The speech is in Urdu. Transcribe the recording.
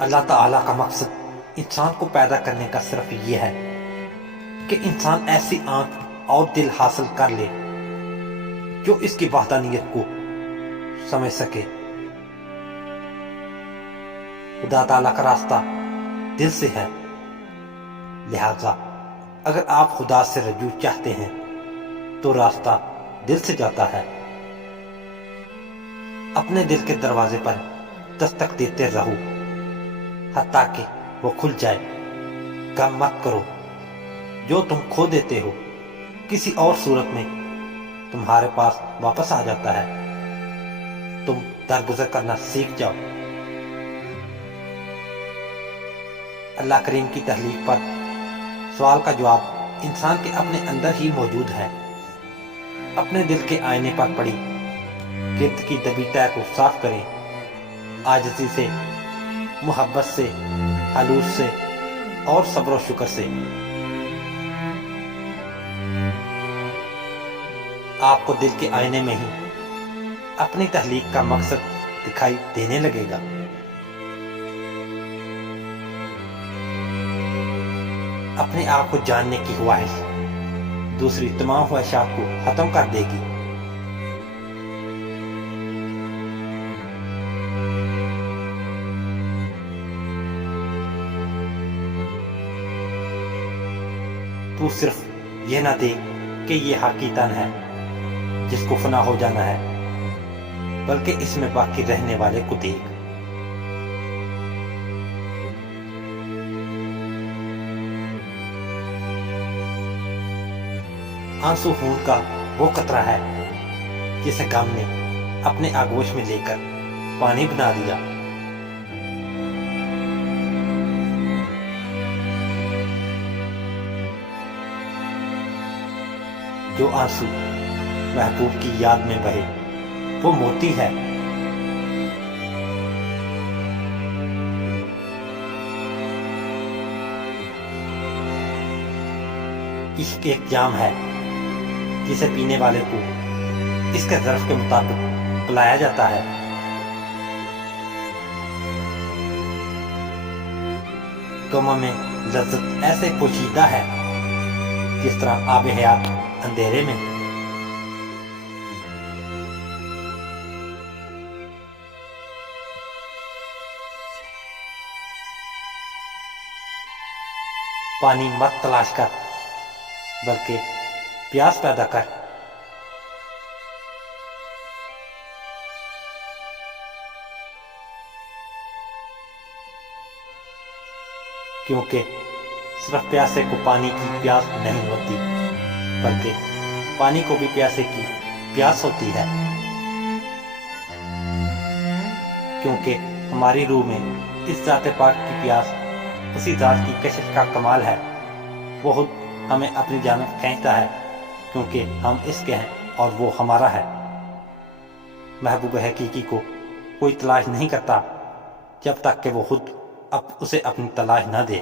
اللہ تعالیٰ کا مقصد انسان کو پیدا کرنے کا صرف یہ ہے کہ انسان ایسی آنکھ اور دل حاصل کر لے جو اس کی وحدانیت کو سمجھ سکے۔ خدا تعالیٰ کا راستہ دل سے ہے، لہذا اگر آپ خدا سے رجوع چاہتے ہیں تو راستہ دل سے جاتا ہے۔ اپنے دل کے دروازے پر دستک دیتے رہو حتیٰ کہ وہ کھل جائے۔ غم مت کرو، جو تم کھو دیتے ہو کسی اور صورت میں تمہارے پاس واپس آ جاتا ہے۔ تم درگزر کرنا سیکھ جاؤ۔ اللہ کریم کی تخلیق پر سوال کا جواب انسان کے اپنے اندر ہی موجود ہے۔ اپنے دل کے آئینے پر پڑی گرد کی دبی تہ کو صاف کریں، عاجزی سے، محبت سے، خلوص سے اور صبر و شکر سے۔ آپ کو دل کے آئینے میں ہی اپنی تخلیق کا مقصد دکھائی دینے لگے گا۔ اپنے آپ کو جاننے کی خواہش دوسری تمام خواہشات کو ختم کر دے گی۔ تو صرف یہ نہ دیکھ کہ یہ حقیقتاً ہے جس کو فنا ہو جانا ہے، بلکہ اس میں باقی رہنے والے کو دیکھ۔ آنسو خون کا وہ قطرہ ہے جسے غم نے اپنے آغوش میں لے کر پانی بنا دیا۔ جو آنسو محبوب کی یاد میں بہے وہ موتی ہے۔ عشق ایک جام ہے جسے پینے والے کو اس کے ظرف کے مطابق پلایا جاتا ہے۔ غموں میں لذت ایسے پوشیدہ ہے جس طرح آب حیات اندھیرے میں۔ پانی مت تلاش کر بلکہ پیاس پیدا کر۔ کیونکہ صرف پیاسے کو پانی کی پیاس نہیں ہوتی بلکہ پانی کو بھی پیاسے کی پیاس ہوتی ہے۔ کیونکہ ہماری روح میں اس ذات پاک کی پیاس اسی ذات کی کشش کا کمال ہے۔ وہ خود ہمیں اپنی جانب کھینچتا ہے کیونکہ ہم اس کے ہیں اور وہ ہمارا ہے۔ محبوب حقیقی کو کوئی تلاش نہیں کرتا جب تک کہ وہ خود اسے اپنی تلاش نہ دے۔